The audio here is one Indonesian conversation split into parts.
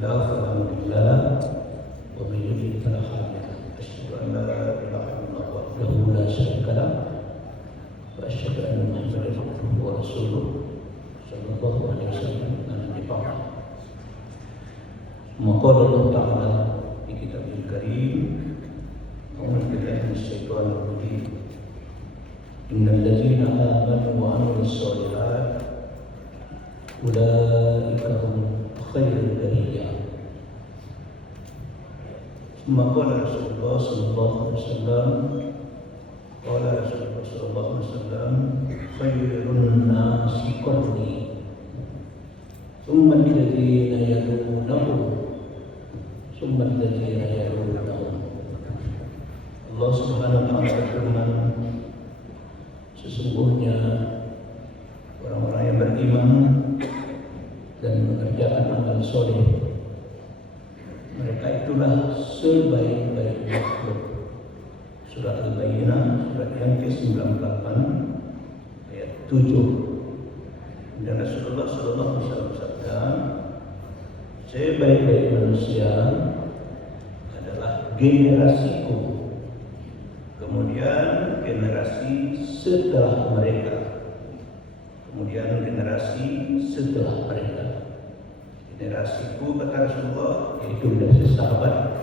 الله فلا مضل له ومن يضلل فلا هادي له أشهد أن لا إله إلا الله وحده لا شريك له وأشهد أن محمدا عبده ورسوله صلى الله عليه وسلم نبي بعد وقال الله تعالى في كتابه الكريم أعوذ بالله من الشيطان الرجيم إن الذين آمنوا وعملوا الصالحات أولئك هم خير البرية. ثم قال رسول الله صلى الله عليه وسلم قال رسول الله صلى الله عليه وسلم خير الناس قرني ثم الذين يلونهم ثم الذين يلونهم. Allah Subhanahu wa taala berfirman, sesungguhnya orang-orang yang beriman dan mengerjakan amal soleh, mereka itulah sebaik-baik makhluk. Surah Al-Bayyinah, surat yang ke-98 ayat 7. Dan Rasulullah sallallahu alaihi wasallam bersabda, sebaik-baik manusia adalah generasiku, kemudian generasi setelah mereka, kemudian generasi setelah mereka. Generasiku, kata Rasulullah, yaitu dari sahabat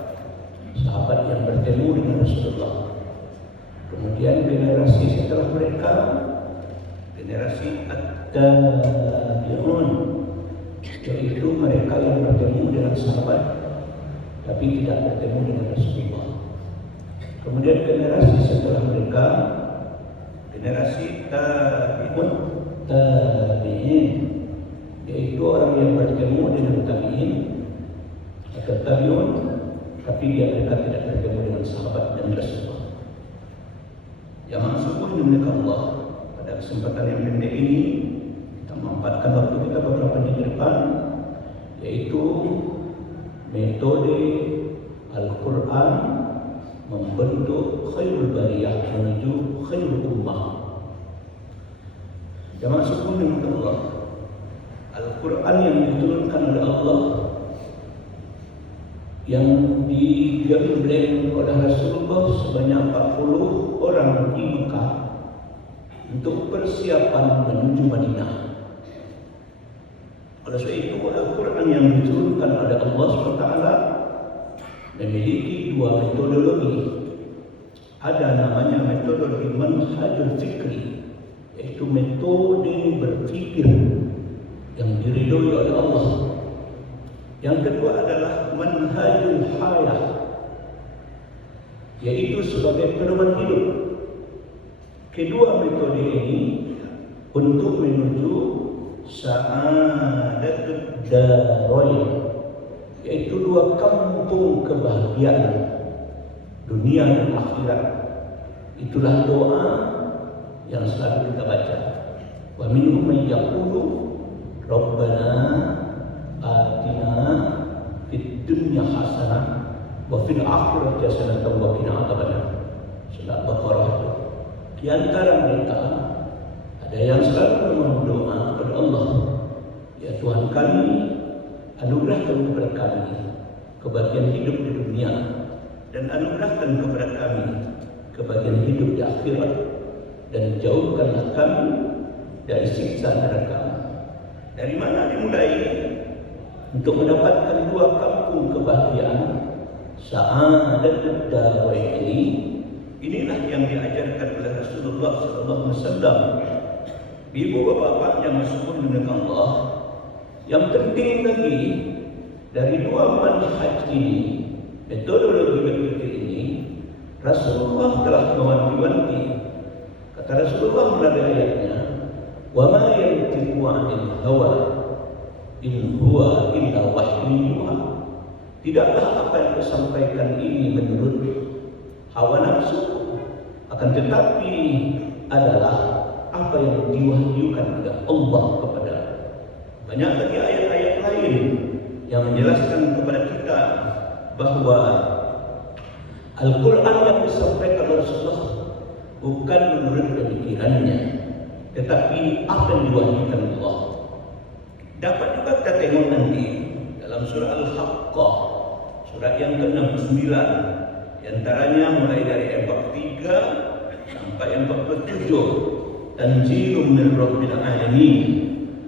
yang bertemu dengan Rasulullah. Kemudian generasi setelah mereka, generasi at-tabi'un, yaitu mereka yang bertemu dengan sahabat tapi tidak bertemu dengan Rasulullah. Kemudian generasi setelah mereka, generasi tabi'in, yaitu orang yang bertemu dengan tabi'in atau tabi'un, tapi mereka tidak bertemu dengan sahabat dan Rasulullah. Yang maksudnya dimiliki Allah, pada kesempatan yang pendek ini kita memanfaatkan waktu kita beberapa menit ke depan, yaitu metode Al-Quran membentuk khairul bariyah menuju khairul ummah. Jamaah sekalian dimiliki Allah, Al-Quran yang diturunkan oleh Allah, yang digembleng oleh Rasulullah sebanyak 40 orang di Mekah untuk persiapan menuju Madinah. Oleh sebab itu, Al-Quran yang diturunkan oleh Allah SWT memiliki dua metodologi. Ada namanya metodologi manhajul fikri, yaitu metode berpikir yang diridhoi oleh Allah. Yang kedua adalah manhajul hayah, yaitu sebagai pedoman hidup. Kedua metode ini untuk menuju sa'adatud darain, yaitu dua kampung kebahagiaan dunia dan akhirat. Itulah doa yang selalu kita baca. Wa minhum man yaqulu rabbana atina fid dunya hasanah wa fil akhirati hasanah wa qina adzabannar. Surah Baqarah. Di antara mereka ada yang selalu berdoa kepada Allah, ya Tuhan kami, anugerahkan kepada kami kebahagiaan hidup di dunia dan anugerahkan kepada kami kebahagiaan hidup di akhirat, dan jauhkanlah kami dari siksa neraka. Dari mana dimulai untuk mendapatkan dua kampung kebahagiaan sa'adatud darain ini? Inilah yang diajarkan oleh Rasulullah SAW. Ibu bapak yang masuk dengan Allah, yang penting lagi dari dua manhaj ini, metodologi berpikir ini, Rasulullah telah mewanti-wanti. Kata Rasulullah melalui ayatnya, wa ma yantiqu 'anil hawa in huwa illa wahyun yuha. Tidaklah apa yang disampaikan ini menurut hawa nafsu, akan tetapi adalah apa yang diwahyukan oleh Allah kepada. Banyak lagi ayat-ayat lain yang menjelaskan kepada kita bahwa Al-Quran yang disampaikan oleh Rasulullah bukan menurut pemikirannya, tetapi apa yang diwahyukan Allah. Dapat juga kita tengok nanti dalam surah Al-Haqq Al-Haqqah, surat yang ke-69, di antaranya mulai dari ayat 43 sampai 47. Tanzilun min Rabbil Alamin.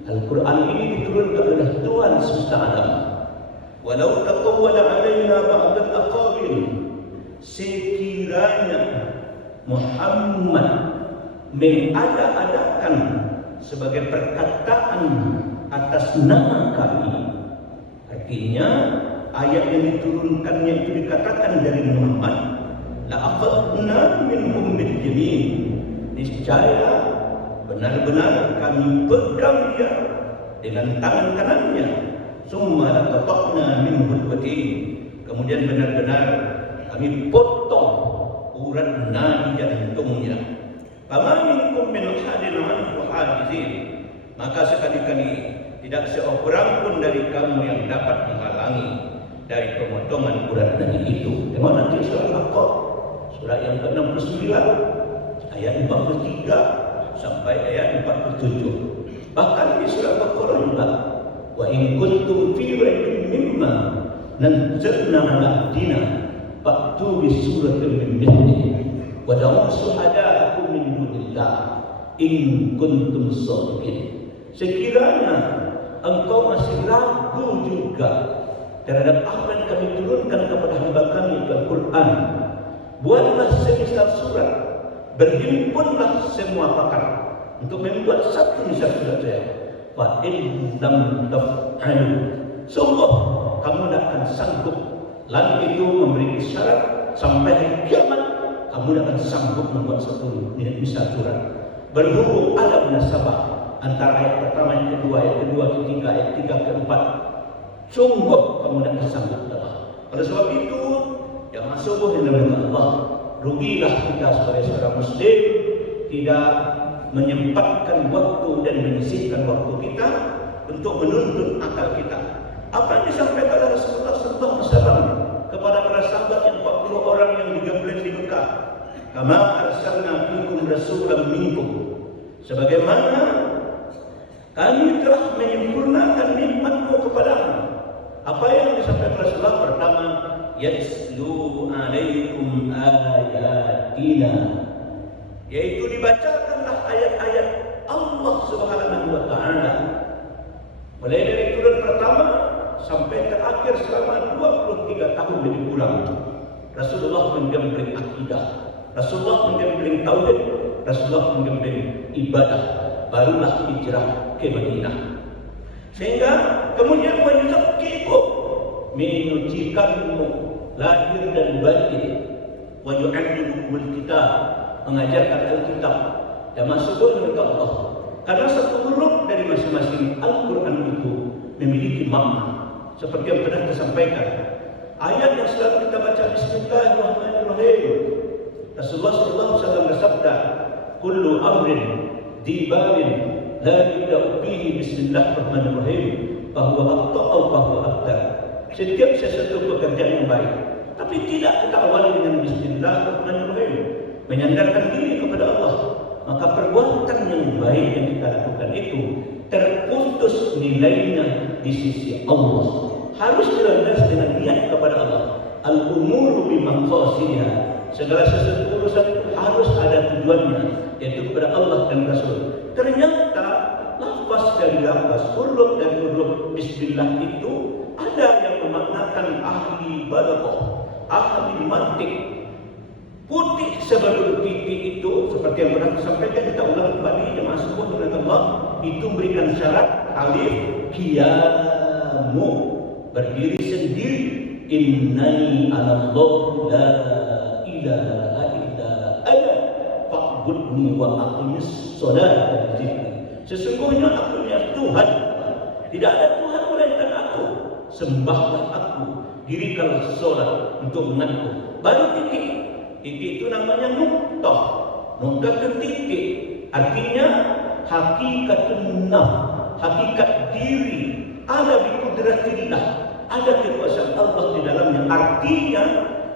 Al-Quran ini diturunkan oleh Tuhan semesta alam. Walau taqawwala alaina ba'd al-aqawil, sekiranya Muhammad mengada-adakan sebagai perkataan atas nama kami, artinya ayat yang diturunkannya itu dikatakan dari Muhammad, la aqadna minhum bil yamin, niscaya benar-benar kami pegang dia dengan tangan kanannya, summa laqatna minhul watin, kemudian benar-benar kami potong urat nadi jantungnya. Fama minkum min ahadin anhu hajizin, maka sekali-kali tidak seorang pun dari kamu yang dapat menghalangi dari pemotongan urat nadi itu. Tengok nanti surah Al-Haqqah, surah yang ke-69 ayat 43 sampai ayat 47. Bahkan di surah Al-Baqarah juga, wa in kuntum fi raibin mimma nazzalna 'ala abdina fa'tu bi suratin min mithlihi wa da'u syuhada'akum min dunillah in kuntum shadiqin. Sekiranya engkau masih ragu juga terhadap apa yang kami turunkan kepada hamba kami Al-Quran, buatlah semisal surat, berhimpunlah semua pakar untuk membuat satu misal surat saya. Fa in lam taf'alu, sungguh kamu tidak akan sanggup. Lalu itu memberi isyarat sampai hari kiamat kamu tidak akan sanggup membuat satu misal surat. Berhubung ada munasabah antara ayat pertama, ayat kedua, ayat ketiga, ayat 3 ke 4, sungguh kamu tidak akan sanggup. Oleh sebab itu, yang sungguh yang dimiliki Allah, rugilah kita sebagai seorang muslim tidak menyempatkan waktu dan menyisihkan waktu kita untuk menuntut akal kita. Apa yang disampaikan oleh Rasulullah SAW kepada para sahabat yang 40 orang yang digabung di Mekah, kama arsalna fikum rasulan minkum, sebagaimana kami telah menyempurnakan nikmatmu kepadamu. Apa yang disampaikan Rasulullah? Pertama, yatslu alaikum ayatina, yaitu dibacakanlah ayat-ayat Allah Subhanahu wa taala, mulai dari turun pertama sampai terakhir selama 23 tahun lebih kurang. Rasulullah menggembleng akidah, Rasulullah menggembleng tauhid, Rasulullah menggembleng ibadah, barulah hijrah ke Madinah. Sehingga kemudian wayuzakkikum, menyucikanmu lahir dan batin, wa yu'allimukumul kitab, mengajarkan Alkitab, dan masuk kepada Allah. Karena satu huruf dari masing-masing Al-Quran itu memiliki makna. Seperti yang pernah disampaikan, ayat yang selalu kita baca, Bismillahirrahmanirrahim. Rasulullah SAW bersabda, kullu amrin dibarin la yubda'u bihi Bismillahirrahmanirrahim fahuwa aqta'u fahuwa abtar. Setiap sesuatu pekerjaan yang baik tapi tidak kita awali dengan Bismillahirrahmanirrahim, menyandarkan diri kepada Allah, maka perbuatan yang baik yang kita lakukan itu terputus nilainya di sisi Allah. Harus dilandas dengan niat kepada Allah. Al-umuru bimaqasidha, segala sesuatu urusan itu harus ada tujuannya, yaitu kepada Allah dan Rasul. Ternyata lafaz dari lafaz, huruf dari huruf Bismillah itu ada yang memaknakan ahli balaghah, ahli mantik. Putih sebelum titik itu, seperti yang pernah disampaikan, kita ulang kembali, jemaah sekalian dengan Allah, itu berikan syarat alif qiyamu, berdiri sendiri. Innani anallahu la ilaha illa ana fa'budni wa aqimis sholata li dzikri. Sesungguhnya aku adalah Tuhan, tidak ada Tuhan melainkan aku. Sembahlah aku, dirikanlah sholat untuk mengaku. Baru titik. Titik itu namanya nuktah. Nuktah itu titik. Artinya hakikatun naf, hakikat diri, ada bi qudratillah, ada kekuasaan Allah di dalamnya. Artinya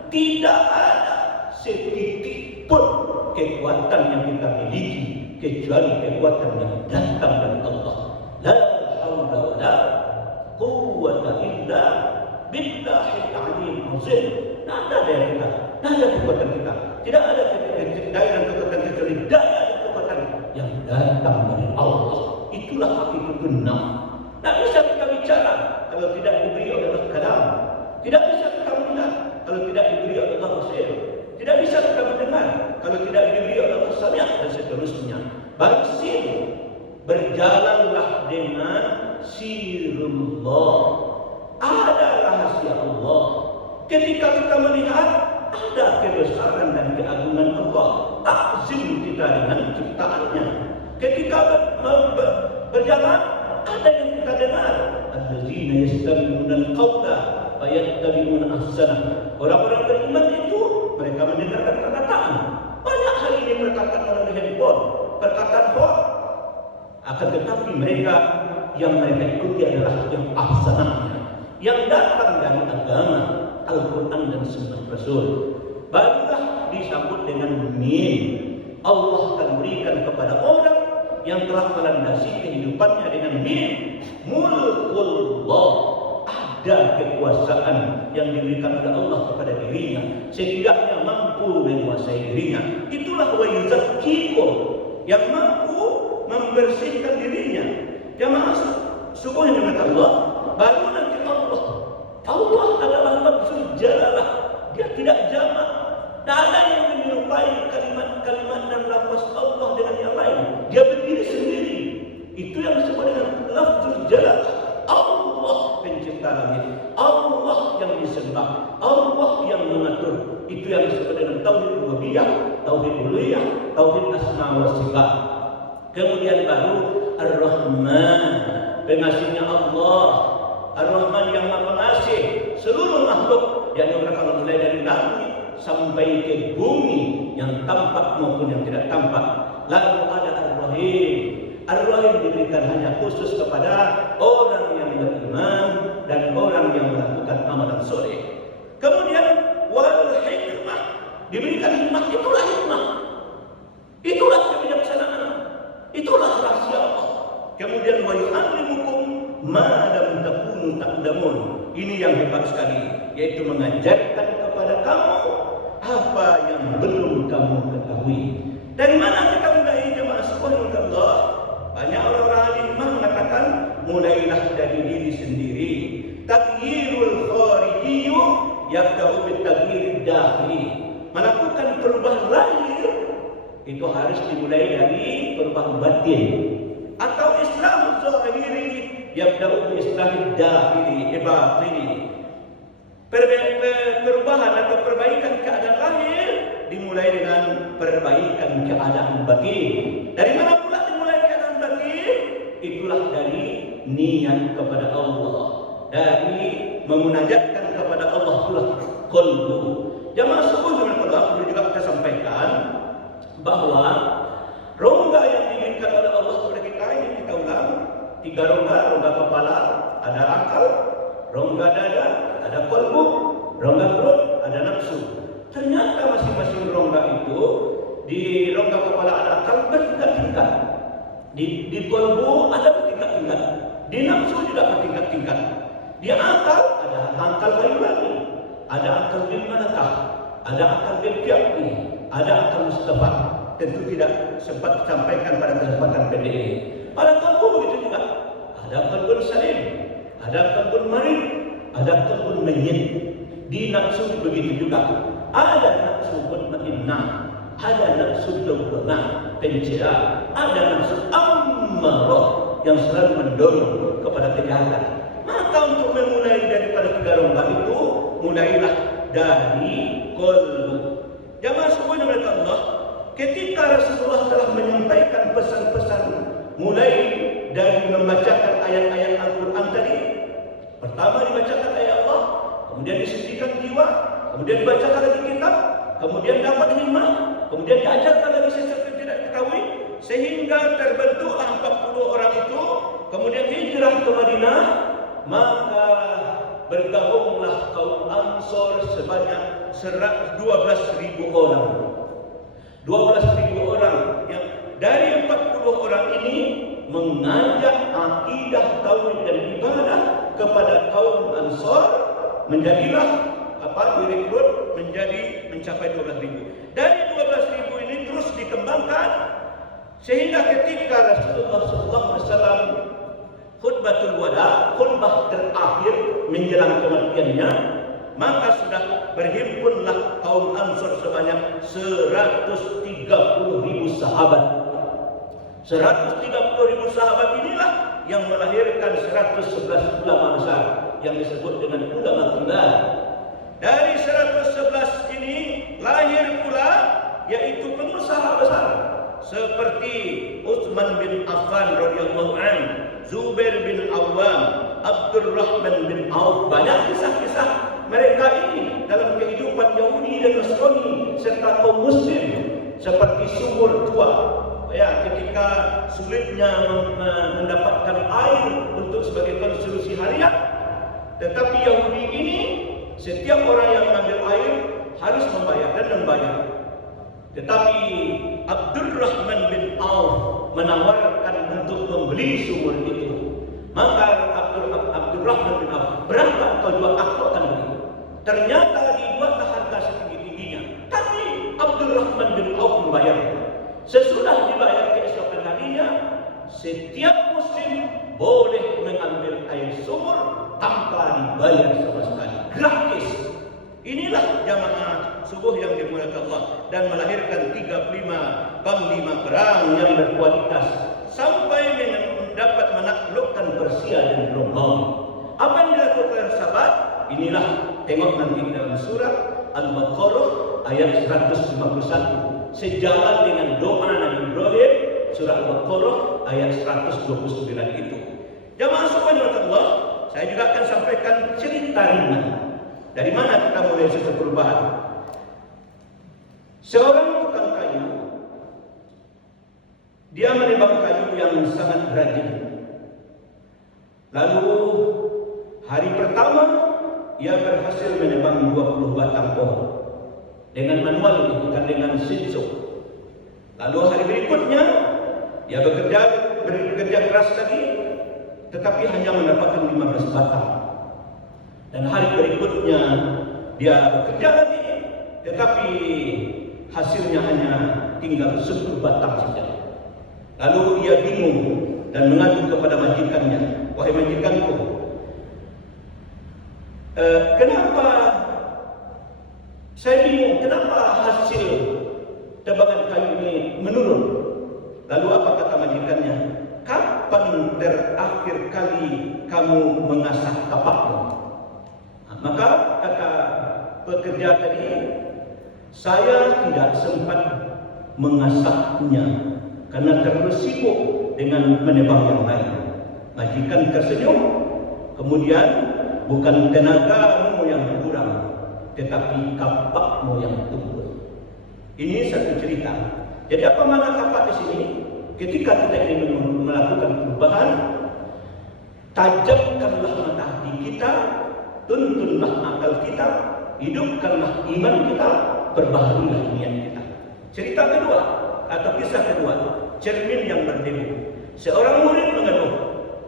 tidak ada setitik pun kekuatan yang kita miliki kecuali kekuatan yang datang dari Allah. La haula wala quwwata illa billahil aliyyil azim. Tidak ada daya kita, tidak ada kekuatan kita, tidak ada daya dan kekuatan kecuali daya dan kekuatan yang datang dari Allah. Itulah hakikatul nafs. Tak bisa kita bicara kalau tidak diberi oleh Allah kalam. Tidak bisa kita melihat kalau tidak diberi oleh Allah basir. Tidak bisa kita mendengar kalau tidak diberi oleh Allah sami' dan seterusnya. Basir, berjalanlah dengan sirullah. Ada rahasia Allah. Ketika kita melihat ada kebesaran dan keagungan Allah. Takzim kita dengan ciptaannya. Ketika berjalan ada yang kita dengar. Allazina yastami'una al-qawla fayattabi'una ahsanah. Orang-orang beriman itu mereka mendengarkan perkataan. Banyak hal ini perkataan melalui handphone, perkataan hoax. Akan tetapi mereka yang mereka ikuti adalah yang ahsanahnya, yang datang dari agama Al-Quran dan Sunnah Rasul. Barulah disambut dengan mim. Allah akan berikan kepada orang yang telah melandasi kehidupannya dengan mim, mulkullah. Ada kekuasaan yang diberikan oleh Allah kepada dirinya, setidaknya mampu menguasai dirinya. Itulah wa yuzakkikum, yang mampu membersihkan dirinya. Jamaah subuh yang dimana Allah, baru nanti Allah adalah lafzul jalalah. Dia tidak jamak. Tak ada yang menyerupai kalimat-kalimat dan lafaz Allah dengan yang lain. Dia berdiri sendiri. Itu yang disebut dengan lafzul jalalah. Allah pencipta langit, Allah yang disembah, Allah yang mengatur. Itu yang disebut dengan tauhid rububiyah, tauhid uluhiyah, tauhid asma wa sifat. Kemudian baru Ar-Rahman, pengasihnya Allah. Ar-Rahman yang Maha Pengasih seluruh makhluk, yang kalau mulai dari langit sampai ke bumi, yang tampak maupun yang tidak tampak. Lalu ada Ar-Rahim. Ar-Rahim diberikan hanya khusus kepada orang yang beriman dan orang yang melakukan amalan soleh. Kemudian wal hikmah, diberikan hikmah. Itulah hikmah, itulah kebijaksanaan, itulah rahasia Allah. Kemudian wa yu'allimukum ma lam takunu ta'lamun. Ini yang hebat sekali, yaitu mengajarkan kepada kamu apa yang belum kamu ketahui. Dari mana kita mulai jemaah subhanallah? Banyak orang-orang alim mengatakan mulailah dari diri sendiri. Taghyirul kharijiyyu yabda'u bitaghyirid dakhili. Melakukan perubahan lahir itu harus dimulai dari perubahan batin. Atau Islam zahiri yabda'u bi islahid dakhili batini. Perubahan atau perbaikan keadaan lahir dimulai dengan perbaikan keadaan batin. Dari mana pula dimulai keadaan batin? Itulah dari niat kepada Allah, dari memunajatkan kepada Allah itulah qalbu. Jamaah subuh dengan Allah perlu juga kita sampaikan bahwa rongga yang diberikan oleh Allah kepada kita ini kita ulang 3 rongga. Rongga kepala ada akal, rongga dada ada qalbu, rongga perut ada nafsu. Ternyata masing-masing rongga itu, di rongga kepala ada akal bertingkat-tingkat, di qalbu ada bertingkat-tingkat, di nafsu juga bertingkat-tingkat. Di akal ada akal bayulani, ada akal bil malakah, ada akal bil fiqhi, ada akal mustafad. Tentu tidak sempat disampaikan pada kesempatan pendek ini. Pada qalbu begitu juga, ada qalbun salim, ada qalbun marid, ada qalbun mayyit. Di nafsu begitu juga, ada nafsu mutmainnah, ada nafsu lawwamah, pencela, ada nafsu ammarah yang selalu mendorong kepada kejahatan. Maka untuk memulai daripada 3 rongga itu, mulailah dari qalbu. Jamaah semuanya oleh Allah, ketika Rasulullah telah menyampaikan pesan-pesan mulai dari membacakan ayat-ayat Al-Quran tadi. Pertama dibacakan ayat Allah, kemudian disucikan jiwa, kemudian dibacakan lagi kitab, kemudian dapat hikmah, kemudian diajarkan lagi sesuatu yang tidak diketahui, sehingga terbentuklah 40 orang itu, kemudian hijrah ke Madinah. Maka bergabunglah kaum Ansor sebanyak 12.000 orang. 12.000 orang yang dari 40 orang ini mengajak akidah tauhid dan ibadah kepada kaum Ansor menjadilah direkrut mencapai 12.000. Dari 12.000 ini terus dikembangkan sehingga ketika Rasulullah SAW khutbatul wada, khutbah terakhir menjelang kematiannya, maka sudah berhimpunlah kaum Ansor sebanyak 130.000 sahabat. 130.000 sahabat inilah yang melahirkan 111 ulama besar yang disebut dengan ulama kibar. Dari 111 ini lahir pula yaitu pengusaha besar seperti Utsman bin Affan radhiyallahu anhu, Zubair bin Awam, Abdurrahman bin Auf. Banyak kisah-kisah mereka ini dalam kehidupan Yahudi dan Nasrani serta kaum muslim, seperti sumur tua ya, ketika sulitnya mendapatkan air untuk sebagai konsumsi harian, tetapi Yahudi ini setiap orang yang mengambil air harus membayar dan membayar. Tetapi Abdurrahman bin Auf menawarkan untuk membeli sumur itu. Maka Abdurrahman bin Auf, berapa engkau jual? Aku akan beli. Ternyata dibuatlah harga setinggi-tingginya, tapi Abdurrahman bin Auf membayar. Sesudah dibayar keesokan harinya, setiap muslim boleh mengambil air sumur tanpa dibayar sama sekali, gratis. Inilah jamaah subuh yang dimuliakan Allah, dan melahirkan 35 panglima perang yang berkualitas sampai dapat menaklukkan Persia dan Romawi. Apa yang dilakukan sahabat? Inilah, tengok nanti dalam surat Al-Baqarah ayat 151. Sejalan dengan doa Nabi Ibrahim, surah Al-Baqarah ayat 129 itu. Jamaah subhanallah, saya juga akan sampaikan cerita ringan. Dari mana kita mulai satu perubahan? Seorang tukang kayu, dia menebang kayu yang sangat rajin. Lalu hari pertama ia berhasil menebang 20 batang pohon dengan manual, bukan dengan sinso. Lalu hari berikutnya dia bekerja keras lagi, tetapi hanya mendapatkan 15 batang. Dan hari berikutnya dia bekerja lagi, tetapi hasilnya hanya tinggal 10 batang saja. Lalu ia bingung dan mengadu kepada majikannya, wahai majikanku, kenapa saya bingung, kenapa hasil tebangan kayu ini menurun? Lalu apa kata majikannya? Kapan terakhir kali kamu mengasah kapakmu? Maka kata pekerja tadi, saya tidak sempat mengasahnya karena terlalu sibuk dengan menebang yang lain. Majikan tersenyum, kemudian bukan tenagamu yang kurang, tetapi kapakmu yang tumbuh. Ini satu cerita. Jadi apa makna kapak di sini? Ketika kita ingin melakukan perubahan, tajamkanlah mata hati kita, tuntunlah akal kita, hidupkanlah iman kita, perbaharilah niat kita. Cerita kedua atau kisah kedua, cermin yang berdebu. Seorang murid mengeluh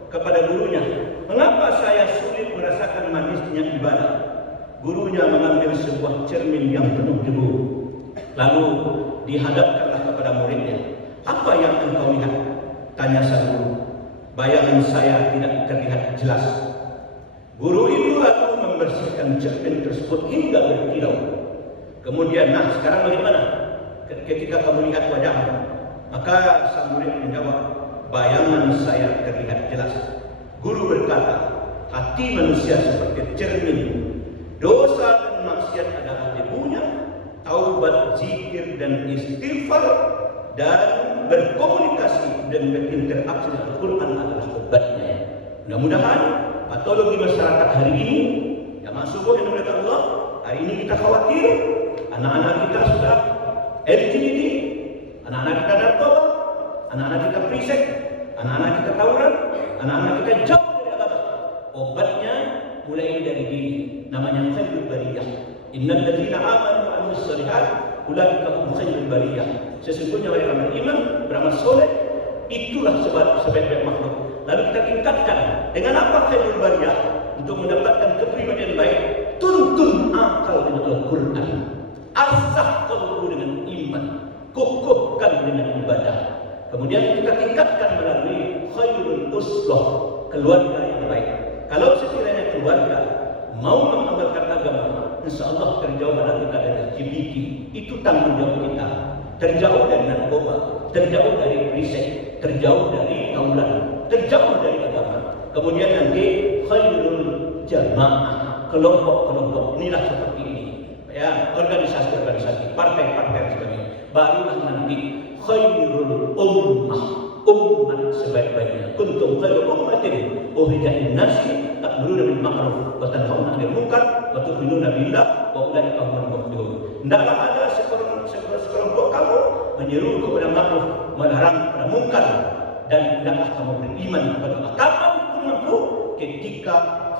kepada gurunya, mengapa saya sulit merasakan manisnya ibadah? Gurunya mengambil sebuah cermin yang penuh debu. Lalu dihadapkanlah kepada muridnya. Apa yang engkau lihat? Tanya sang guru. Bayangan saya tidak terlihat jelas. Guru itu lalu membersihkan cermin tersebut hingga berkilau. Kemudian, sekarang bagaimana ketika kamu lihat wajahmu? Maka sang murid menjawab, bayangan saya terlihat jelas. Guru berkata, hati manusia seperti cermin. Dosa dan maksiat adalah debunya, taubat, zikir dan istighfar dan berkomunikasi dan berinteraksi dengan Al-Quran adalah obatnya. Mudah-mudahan patologi masyarakat hari ini, jamaah subuh yang dimuliakan Allah, hari ini kita khawatir anak-anak kita sudah LGBT, anak-anak kita narkoba, anak-anak kita prisek, anak-anak kita tawuran, anak-anak kita jauh dari agama. Obatnya mulai dari diri, namanya khairul bariyah. Innal ladzina amanu wa amilus shalihat ulaika hum khairul bariyah. Sesungguhnya mereka beriman, beramal soleh, itulah sebaik-baik makhluk. Lalu kita tingkatkan dengan apa khairul bariyah untuk mendapatkan kepribadian baik. Al-Quran. Asah qalbu dengan iman, kukuhkan dengan ibadah. Kemudian kita tingkatkan melalui khairul uswah, keluarga yang baik. Kalau sekiranya keluarga mau mengamalkan agama, insya Allah terjauh kita dari LGBT. Itu tanggung jawab kita. Terjauh dari narkoba, terjauh dari riset, terjauh dari taulan, terjauh dari agama. Kemudian nanti khairul jamaah, kelompok-kelompok inilah seperti ini. Ya, organisasi-organisasi, partai-partai dan sebagainya. Barulah nanti khairul ummah, umat sebaik-baiknya. Kuntum khairu ummatin ukhrijat lin-nasi ta'muruna bil ma'ruf wa tanhauna 'anil munkar wa tu'minuna billah wa ulaika humul muflihun. Hendaklah ada sekelompok kamu menyeru kepada ma'ruf, melarang kepada munkar, dan hendaklah kamu beriman kepada Allah. Kapan mampu ketika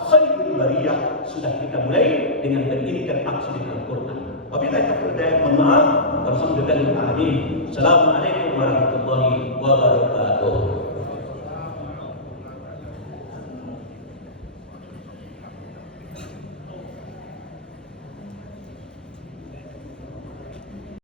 khairul bariyah sudah kita mulai dengan berinteraksi dengan Al-Quran. Wabillahi taufiq, mohon maaf. Alhamdulillahirabbil alamin. Assalamualaikum warahmatullahi wabarakatuh.